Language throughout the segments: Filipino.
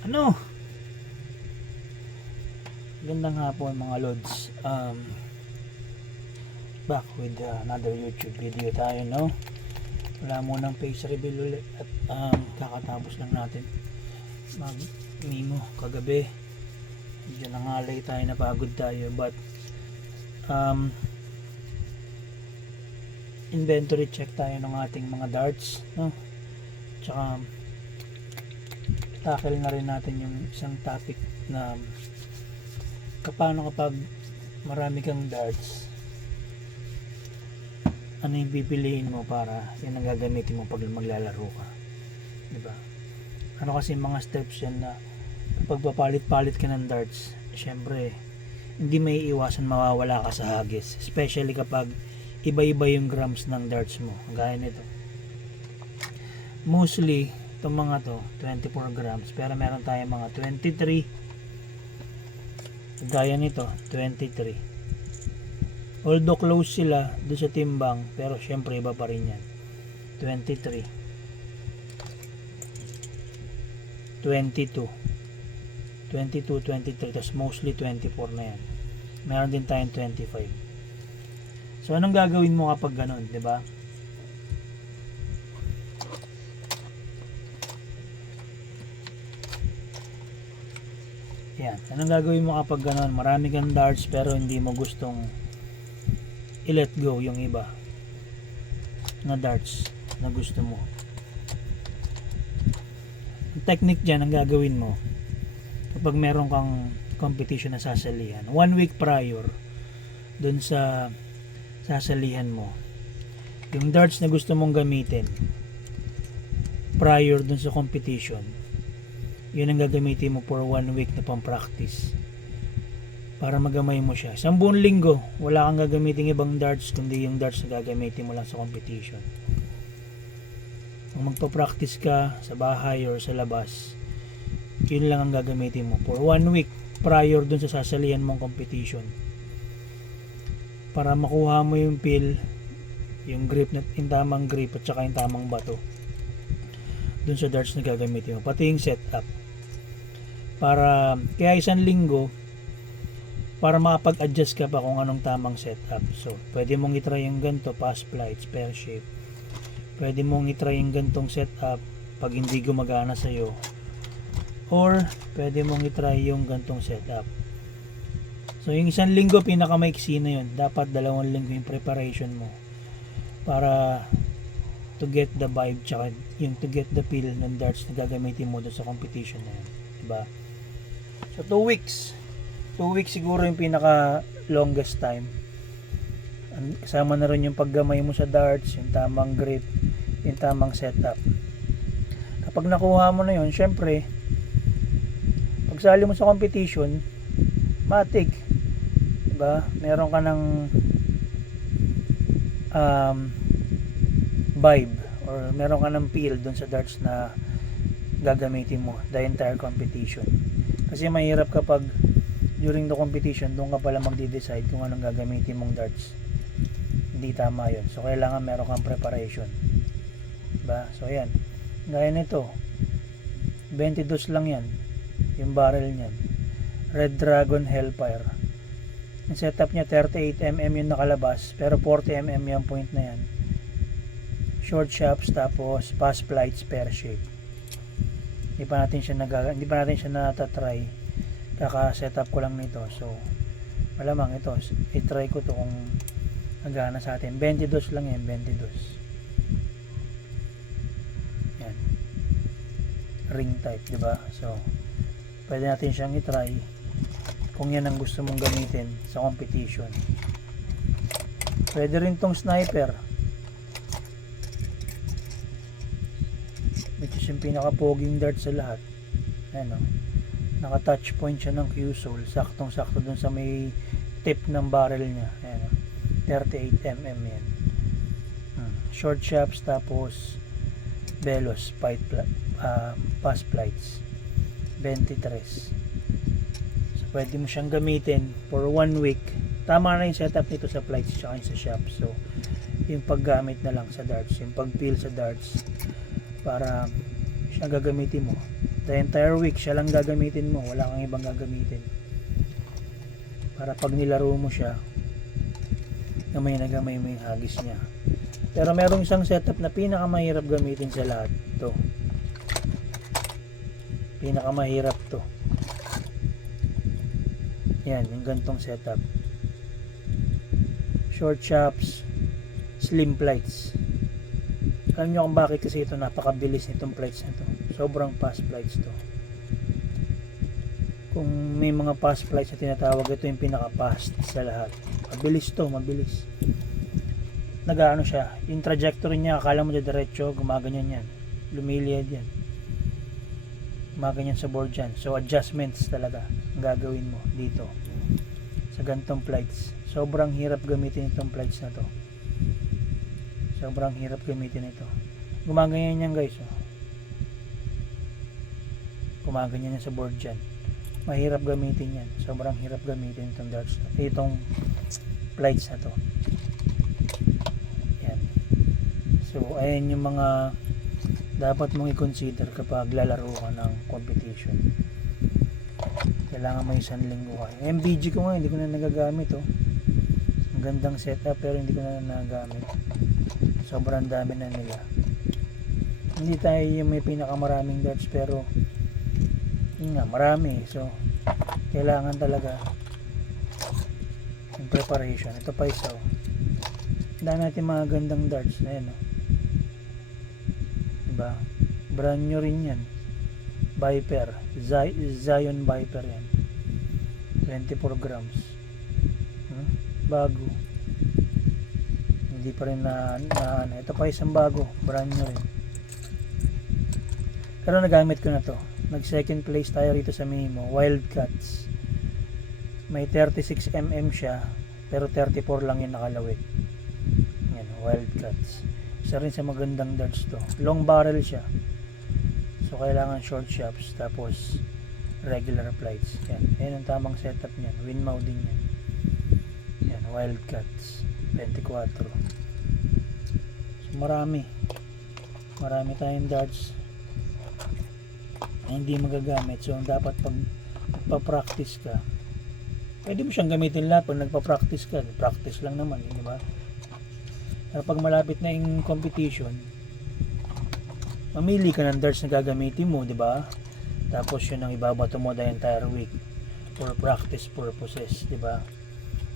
Ano? Gandang hapon mga lods. Back with another YouTube video tayo, no? Wala munang face reveal ulit at kakatapos lang natin mag mimo kagabi. Medyo nangalay tayo, napagod tayo, but inventory check tayo ng ating mga darts, no? Tsaka tackle na rin natin yung isang topic na paano kapag marami kang darts, ano yung pipiliin mo para yan ang gagamitin mo pag maglalaro ka, diba? Ano kasi mga steps yan na kapag papalit-palit ka ng darts, syempre hindi may iwasan mawawala ka sa hagis, especially kapag iba-iba yung grams ng darts mo. Gaya nito, mostly itong mga to 24 grams, pero meron tayong mga 23, gaya nito 23, although close sila doon sa timbang, pero syempre iba pa rin yan. 23, 22, 22, 23, tas mostly 24 na yan. Meron din tayong 25. So anong gagawin mo kapag ganun, 'di ba? Yan. Anong gagawin mo kapag ganun? Marami kang darts pero hindi mo gustong i-let go yung iba na darts na gusto mo. Ang technique dyan, ang gagawin mo kapag meron kang competition na sasalihan, 1 week prior dun sa sasalihan mo, yung darts na gusto mong gamitin prior dun sa competition, yun ang gagamitin mo for 1 week na pang practice para magamay mo siya. Isang buong linggo wala kang gagamitin ibang darts kundi yung darts na gagamitin mo lang sa competition. Kung magpa-practice ka sa bahay or sa labas, yun lang ang gagamitin mo for 1 week prior dun sa sasalihan mong competition para makuha mo yung feel, yung grip, yung tamang grip at saka yung tamang bato dun sa darts na gagamitin mo, pati yung setup. Para kaya isang linggo para makapag-adjust ka pa kung anong tamang setup. So pwede mong itry yung ganito, pass flights, pear shape. Pwede mong itry yung gantong setup pag hindi gumagana sa'yo, or pwede mong itry yung gantong setup. So yung isang linggo pinakamaiksi na yun. Dapat 2 linggo yung preparation mo para to get the vibe tsaka yung to get the feel ng darts na gagamitin mo doon sa competition na yun, diba? So 2 weeks siguro yung pinaka longest time. Kasama na rin yung paggamay mo sa darts, yung tamang grip, yung tamang setup. Kapag nakuha mo na yun, syempre pagsali mo sa competition, matik, diba? Meron ka ng vibe or meron ka ng feel dun sa darts na gagamitin mo the entire competition. Kasi mahirap kapag during the competition doon ka pala magde-decide kung anong gagamitin mong darts. Hindi tama yun. So kailangan meron kang preparation, diba? So ayan, gaya nito 22 lang yan yung barrel niyan, Red Dragon Hellfire. Yung setup niya 38mm yung nakalabas, pero 40mm yung point na yan. Short shafts, tapos pass flights, pear shape. Hindi pa natin siya natatry. Kaka-setup ko lang nito. So malamang ito, i-try ko to kung nagana sa atin. 22 lang yan, 22. Yan. Ring type, diba? So pwede natin siyang i-try kung yan ang gusto mong gamitin sa competition. Pwede rin tong sniper, which is yung pinaka-poging dart sa lahat. Ayan, o. Naka-touch point siya ng Q-Sol. Saktong-sakto dun sa may tip ng barrel niya. Ayan, o. 38mm yan. Short shafts, tapos Velos pass flights 23. So pwede mo siyang gamitin for 1 week. Tama na yung setup nito sa flights at sa shop. So yung paggamit na lang sa darts, yung pag-peel sa darts, para siya gagamitin mo The entire week siya lang gagamitin mo, wala kang ibang gagamitin. Para pag nilaro mo siya, gamay na gamay mo yung hagis niya. Pero merong isang setup na pinakamahirap gamitin sa lahat. To. Pinakamahirap to. Yan, yung gantong setup. Short chops, slim plates. Alam nyo kung bakit kasi ito napakabilis nitong plates na to. Sobrang fast plates to. Kung may mga fast plates na tinatawag, ito yung pinaka-fast sa lahat. Mabilis to, mabilis. Nagaano siya, yung trajectory niya, akala mo diretso, gumaganyan yan. Lumiliyad yan. Gumaganyan sa board yan. So adjustments talaga ang gagawin mo dito sa gantong plates. Sobrang hirap gamitin itong plates na to. Sobrang hirap gamitin ito. Gumaganyan yan guys. Oh. Gumaganyan yan sa board dyan. Mahirap gamitin yan. Sobrang hirap gamitin itong darts. Itong plates na to. Yan. So ayan yung mga dapat mong i-consider kapag lalaro ka ng competition. Kailangan mo isang linggo ka. MBG ko nga, hindi ko na nagagamit. Oh. Ang gandang setup pero hindi ko na nagagamit. Sobrang dami na nila. Hindi tayo yung may pinakamaraming darts pero yun nga, marami. So kailangan talaga yung preparation. Ito pa isa. Oh. Dahil natin mga gandang darts. Ayan, oh. Diba? Brand new rin yan. Viper. Zion Viper yan. 24 grams. Bago. Hindi pa rin na ito pa isang bago. Brand new rin. Pero nagamit ko na to. Nag second place tayo rito sa Mimo. Wildcats. May 36mm siya. Pero 34 lang yung nakalawit. Yan. Wildcats. Isa rin sa magandang darts to. Long barrel siya. So kailangan short shops. Tapos regular plates. Yan. Yan ang tamang setup niyan. Win mount din yan. Yan. Wildcats. 24. So marami tayong darts na hindi magagamit. So dapat pag nagpa-practice ka, pwede mo siyang gamitin lahat pag nagpa-practice ka. Practice lang naman, di ba? Pero pag malapit na yung competition, mamili ka ng darts na gagamitin mo, di ba? Tapos yun ang ibabato mo the entire week for practice purposes, di ba?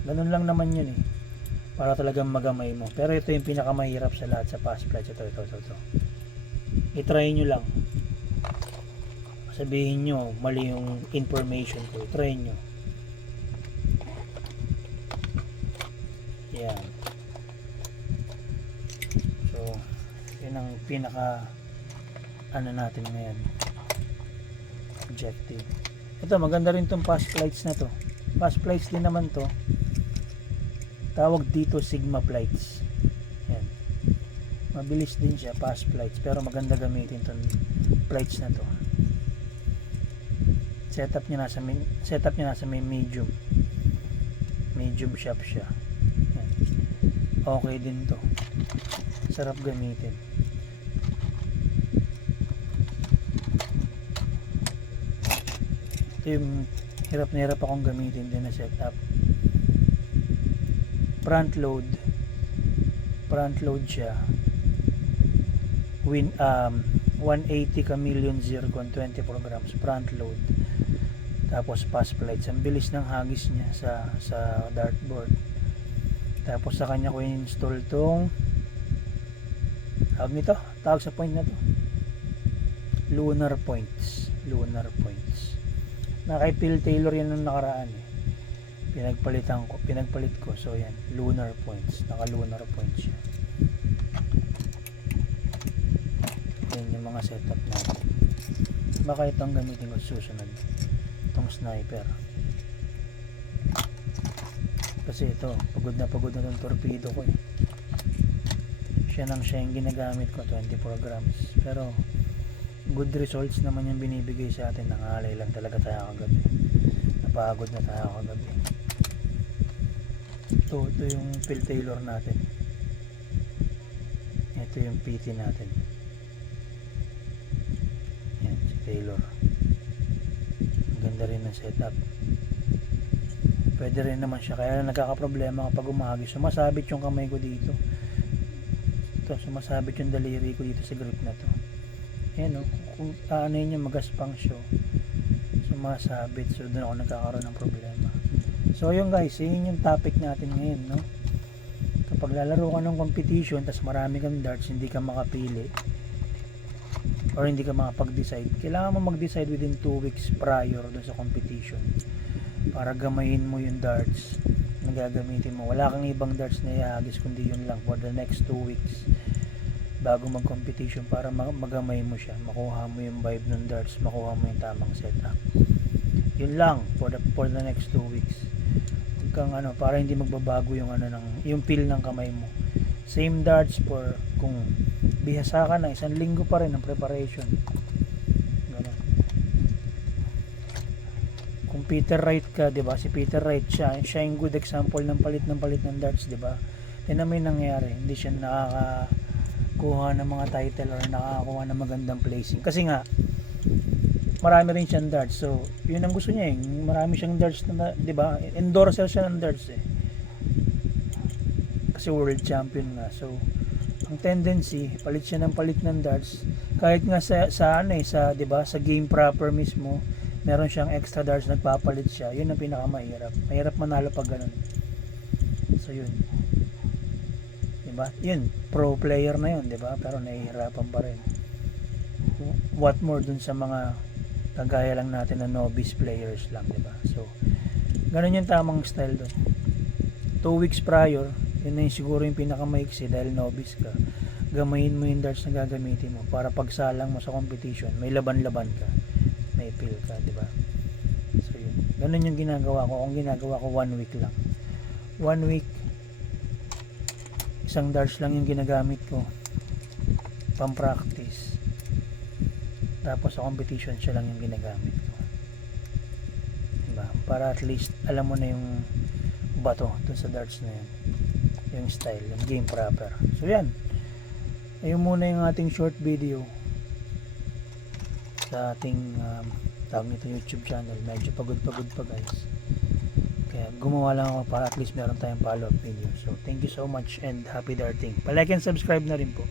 Ganun lang naman yun eh. Para talagang magamay mo. Pero ito yung pinakamahirap sa lahat sa fast plates. Ito. I-try nyo lang. Sabihin nyo, mali yung information ko. I-try nyo. Yan. So, yun ang pinaka natin ngayon. Objective. Ito, maganda rin tong fast plates na to. Fast plates din naman to. Tawag dito Sigma plates. Yan. Mabilis din siya, fast plates, pero maganda gamitin tong plates na to. Setup niya nasa may medium. Medium shop siya. Yan. Okay din to. Sarap gamitin. Ito yung hirap na hirap akong gamitin din na setup. Front load siya. 180 chameleon zircon 24 grams front load. Tapos pass plates. Ang bilis ng hagis niya sa dartboard. Tapos sa kanya ko install tong tawag sa point na to lunar points. Na kay Phil Taylor yan nung nakaraan eh. Pinagpalit ko. So yan, lunar points. Naka lunar points siya. Yan yung mga setup natin. Baka itong gamitin ko susunod. Itong sniper. Kasi ito, pagod na itong torpedo ko eh. Siya yung ginagamit ko, 24 grams. Pero good results naman yung binibigay sa atin. Nangalay lang talaga tayo kagabi. Napagod na tayo kagabi. Ito yung Phil Taylor natin. Ito yung PT natin. Yan. impaler. Ang ganda rin ng setup. Pwede rin naman siya, kaya nagkakaproblema kapag umagi, sumasabit yung kamay ko dito. Ito, sumasabit yung daliri ko dito sa grip na to. Ayan o, kung aanay nyo magaspang siya, sumasabit, so doon ako nagkakaroon ng problema. So yun guys, yun yung topic natin ngayon, no? Kapag lalaro ka ng competition tas marami kang darts, hindi ka makapili or hindi ka makapag-decide, kailangan mo mag-decide within 2 weeks prior dun sa competition para gamayin mo yung darts na gagamitin mo. Wala kang ibang darts na ihagis kundi yun lang for the next 2 weeks bago mag-competition, para magamay mo siya, makuha mo yung vibe ng darts, makuha mo yung tamang setup. Yun lang for the next 2 weeks. Kang para hindi magbabago yung yung feel ng kamay mo. Same darts for kung bihasa ka na, 1 linggo pa rin ng preparation. Ganun. Kung Peter Wright ka, 'di ba? Si Peter Wright siya yung good example ng palit ng darts, 'di ba? Yan naman yung nangyari. Hindi siya nakakakuha ng mga title or nakakakuha ng magandang placing. Kasi nga marami rin siyang darts. So, yun ang gusto niya eh. Marami siyang darts na, 'di ba? Endorser siya ng darts eh. Kasi world champion nga. So, ang tendency, palit siya ng darts. Kahit nga sa 'di ba, sa game proper mismo, meron siyang extra darts, nagpapalit siya. Yun ang pinakamahirap. Mahirap manalo pag ganun. So, yun. 'Di ba? Yun, pro player na yun, 'di ba? Pero nahihirapan pa rin. What more dun sa mga kagaya lang natin na novice players lang, diba? So, ganun yung tamang style doon. 2 weeks prior, yun na yung siguro yung pinakamaiksi dahil novice ka. Gamayin mo yung darts na gagamitin mo para pagsalang mo sa competition, may laban-laban ka, may feel ka, diba? So, yun. Ganun yung ginagawa ko. Ang ginagawa ko 1 week lang. 1 week, isang darts lang yung ginagamit ko pang practice. Tapos sa competition siya lang yung ginagamit ko, diba? Para at least alam mo na yung bato dun sa darts na yun, yung style, yung game proper. So yan, ayun muna yung ating short video sa ating tawag nito YouTube channel. Medyo pagod pa guys, kaya gumawa lang ako para at least meron tayong follow up video. So thank you so much and happy darting. Pa-like and subscribe na rin po.